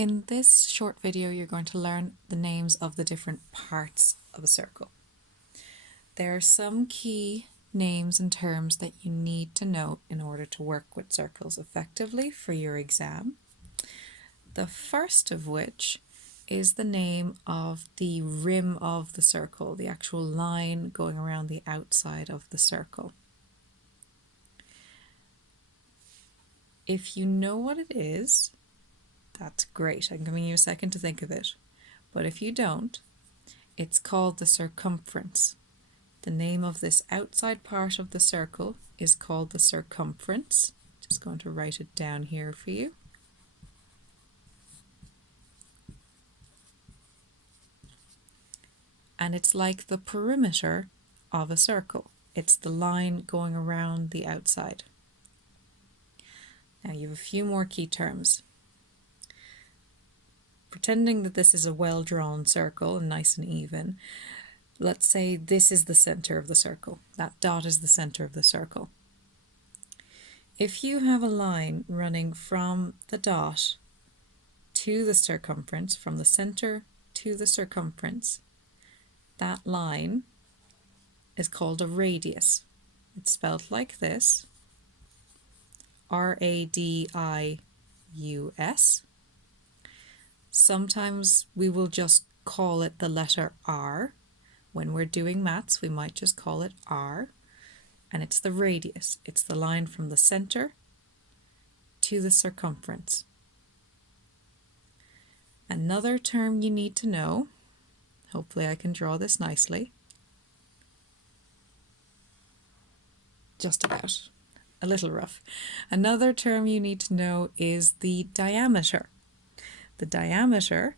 In this short video, you're going to learn the names of the different parts of a circle. There are some key names and terms that you need to know in order to work with circles effectively for your exam. The first of which is the name of the rim of the circle, the actual line going around the outside of the circle. If you know what it is, that's great. I'm giving you a second to think of it. But if you don't, it's called the circumference. The name of this outside part of the circle is called the circumference. Just going to write it down here for you. And it's like the perimeter of a circle. It's the line going around the outside. Now you have a few more key terms. Pretending that this is a well-drawn circle and nice and even, let's say this is the center of the circle. That dot is the center of the circle. If you have a line running from the dot to the circumference, from the center to the circumference, that line is called a radius. It's spelled like this, R-A-D-I-U-S. Sometimes we will just call it the letter R. When we're doing maths, we might just call it R. And it's the radius. It's the line from the center to the circumference. Another term you need to know, hopefully I can draw this nicely. Just about. A little rough. Another term you need to know is the diameter. The diameter,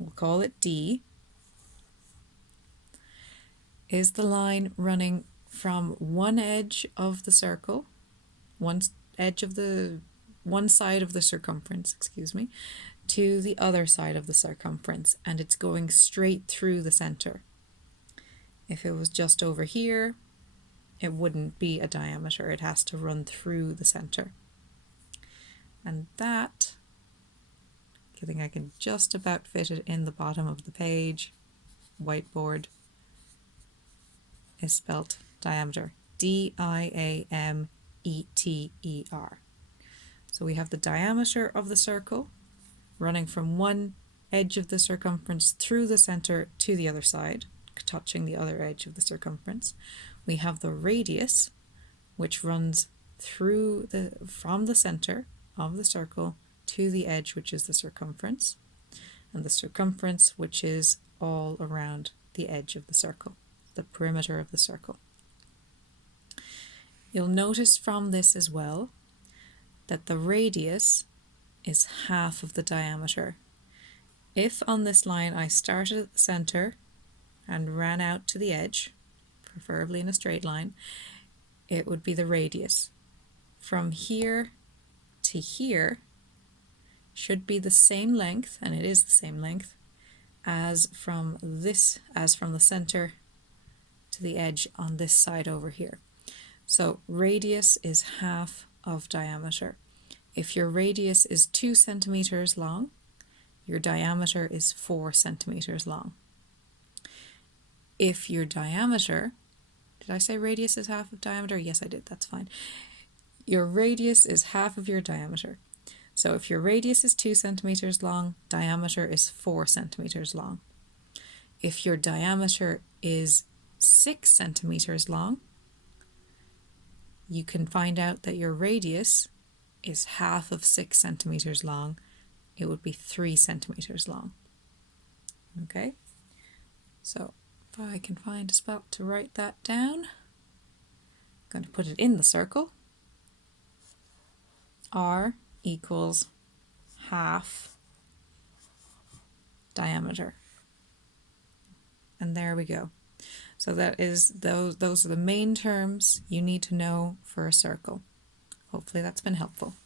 we'll call it D, is the line running from one edge of the circle, one side of the circumference, to the other side of the circumference, and it's going straight through the center. If it was just over here, it wouldn't be a diameter. It has to run through the center. And that, I think I can just about fit it in the bottom of the page, whiteboard, is spelt diameter, D-I-A-M-E-T-E-R. So we have the diameter of the circle running from one edge of the circumference through the center to the other side, touching the other edge of the circumference. We have the radius, which runs through from the center of the circle to the edge, which is the circumference, and the circumference, which is all around the edge of the circle, the perimeter of the circle. You'll notice from this as well that the radius is half of the diameter. If on this line I started at the center and ran out to the edge, preferably in a straight line, it would be the radius. From here to here should be the same length, and it is the same length, as from the center to the edge on this side over here. So radius is half of diameter. If your radius is 2 centimeters long, your diameter is 4 centimeters long. If your diameter, did I say radius is half of diameter? Yes, I did, that's fine. Your radius is half of your diameter. So if your radius is 2 centimeters long, diameter is 4 centimeters long. If your diameter is 6 centimeters long, you can find out that your radius is half of 6 centimeters long. It would be 3 centimeters long. Okay, so if I can find a spot to write that down, I'm going to put it in the circle. R equals half diameter. And there we go. So that is those are the main terms you need to know for a circle. Hopefully that's been helpful.